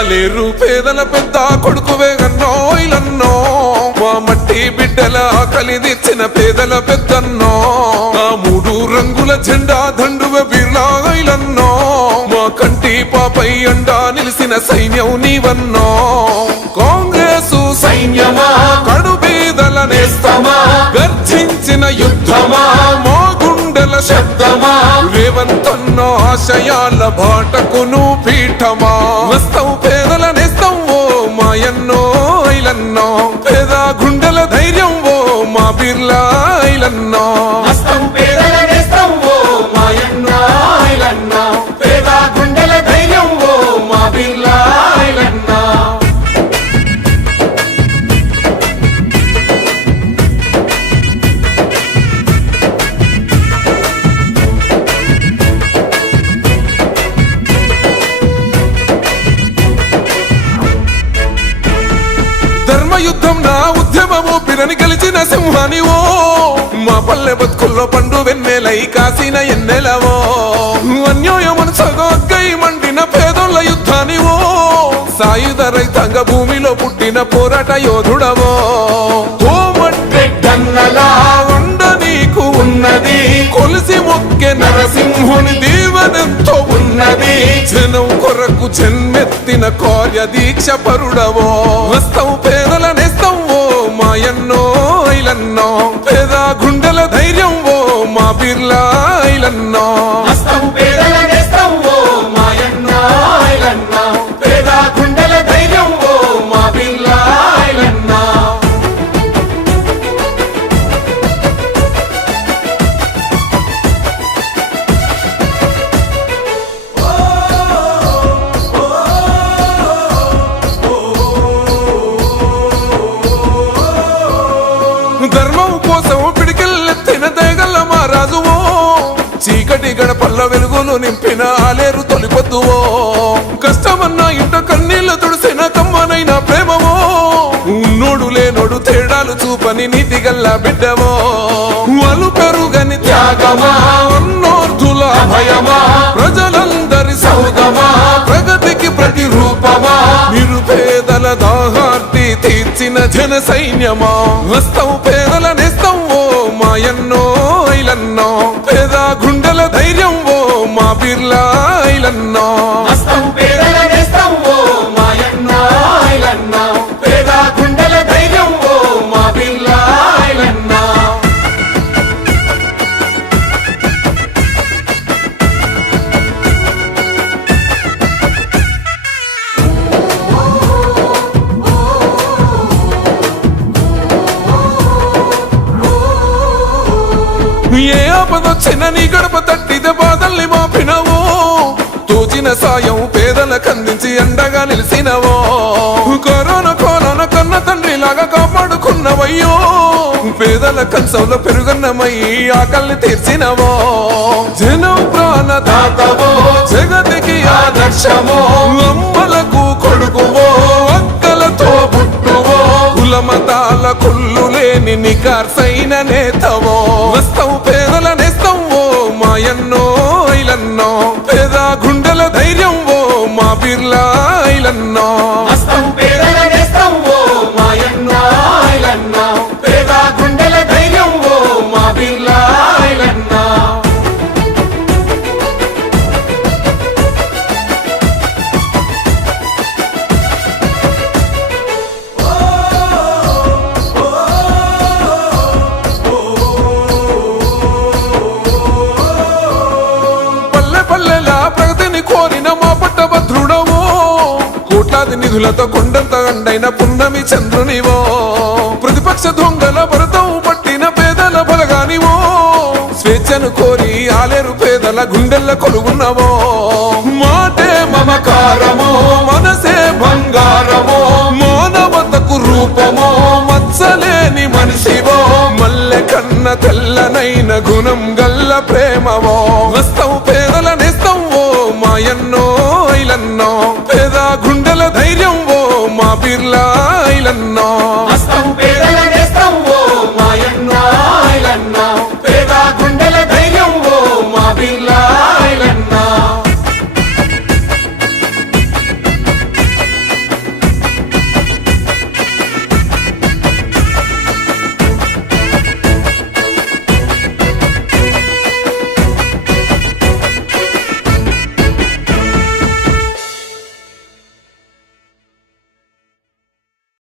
లేరు పేదల పెద్ద కొడుకువే గన్నో ఇలన్నో. మా మట్టి బిడ్డల ఆకలి తెచ్చిన పేదల పెద్దన్నో. ఆ మూడు రంగుల జెండా దండువ బిర్లాగైలన్నో మా కంటి పాపై అండా నిలిసిన సైన్యం నీవన్నో. కాంగ్రెసు సైన్యమా కడు బీదల నేస్తమా గర్జించిన యుద్ధమా మా గుండెల శబ్దమా. రేవంతన్నో ఆశయాల బాటకును పీఠమా వస్తావు పేదల నేస్తాం ఓ మాయన్నో ఐలన్నో. పేద గుండెల ధైర్యం ఓ మా బిర్లా ఐలన్నో. వస్తావు ధర్మయుద్ధం నా ఉద్యమము పిరని గెలిచిన ఓ మా పల్లె బతుకుల్లో పండు వెన్నెలై కాసిన ఎన్నెలవో. అన్యాయమను సగొగ్గై మండిన పేదోళ్ళ ఓ సాయుధ రైతాంగ భూమిలో పుట్టిన పోరాట యోధుడవో. పెద్దన్నలా ఉన్నది. కొలిసి మొక్కె నరసింహుని దీవెనెంతో ఉన్నది జనం కొరకు జన్మెత్తిన కార్య దీక్ష పరుడవో. వస్తావు పేదల నేస్తాం మా మాయన్నో ఇలన్నో. పేద గుండెల ధైర్యం ఓ మా బిర్లా ఐలన్నో ధర్మం కోసం పిడికెళ్ళెత్తిన దేగల్ల మా రాజువో చీకటి గడపల్ల వెలుగులు నింపిన ఆలేరు తొలిపొద్దువో. కష్టమన్న ఇంట కన్నీళ్ళు తుడిసిన కమ్మనైన ప్రేమవో ఉన్నోడు లేనోడు తేడాలు చూపని నీతిగల్లా బిడ్డవో. వలు పెరుగని త్యాగమా. తీర్చిన సైన్యమా? వస్తావు పేదల నేస్తాం ఓ మాయన్నో ఐలన్నో పేద గుండెల ధైర్యం ఓ మా బిర్లా ఐలన్నో హస్తం ఏ ఆపదొచ్చిన నీ గడప తట్టిద బాధల్ని మాపినవో? తోచిన సాయం పేదలకు అందించి అండగా నిలిసినవో కరోనా కోరోనా కన్న తండ్రి లాగా కాపాడుకున్నవయ్యో? పేదల కంచంలో పెరుగన్నమై ఆకల్ని తీర్చినవో? జనం ప్రాణ దాతవో? జగతికి ఆదర్శమో? అమ్మలకు కొడుకువో? అక్కలతో పుట్టువో? కులమతాల కుళ్ళు లేని నికార్సైన నేతవో? ధైర్యం ఓ మా బిర్లా కోట్లాది కొండంత అండైన పున్నమి చంద్రునివో. ప్రతిపక్ష దొంగల భరతం పట్టిన పేదల బలగానివో. స్వేచ్ఛను కోరి ఆలేరు పేదల గుండెల్ల కొలుగున్నవో మాటే మమకారమో మనసే బంగారమో మానవతకు రూపమో మచ్చలేని మనిషివో. మల్లె కన్న తెల్లనైన గుణం గల్ల ప్రేమవో. இல்லன்னோ